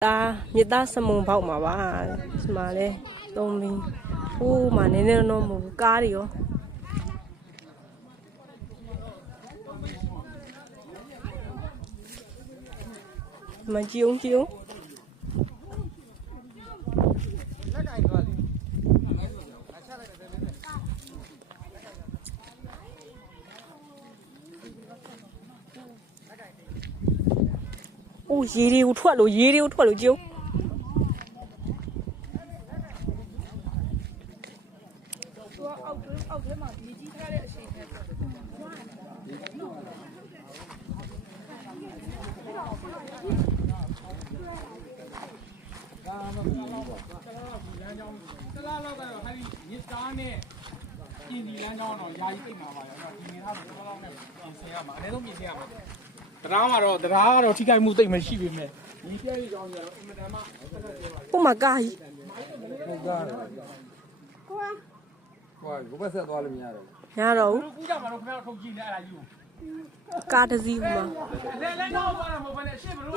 မြစ်သားစမုံပေါက်မှာပါဒီမှာလဲသုံးပြီးဟိုးမှာနည်းနည်းတော့မဟုတ်ဘူးကားတွေရောမကြည့်အောင်အိုးရေတွေကိုထွက်လို့ကြည့်အောက်ထဲမှာမြေကြီးထားတဲ့အချိန်နဲ့တလားလောက်ကတော့ဟာဒီမြစ်သားနဲ့ပြင်ဒီလမ်းကြောင်းတော့ယာယီပြိတ်မှာပါရောဒီနေသားဆိုတော့လောက်နဲ့ပြင်ဆင်ရမှာအနည်းဆုံးပြင်ဆင်ရမှာတရားကတော့ထိခိုက်မှုသိမ့်မရှိပြီမဲ့ဒီပြည့်ကြောင်းကြတော့အင်မတန်မှဟိုမှာကားကြီးဟုတ်ကားတယ်ကိုဘက်ဆက်သွားလို့မရတော့ရတော့ဘူးကူးကြမှာတော့ခင်ဗျားတို့ထုတ်ကြည့်နေအဲ့ဒါကြီးကိုကားတစ်စီးဟိုမှာလဲလဲတော့သွားတာမဟုတ်ဘဲနဲ့ရှေ့ဘလို့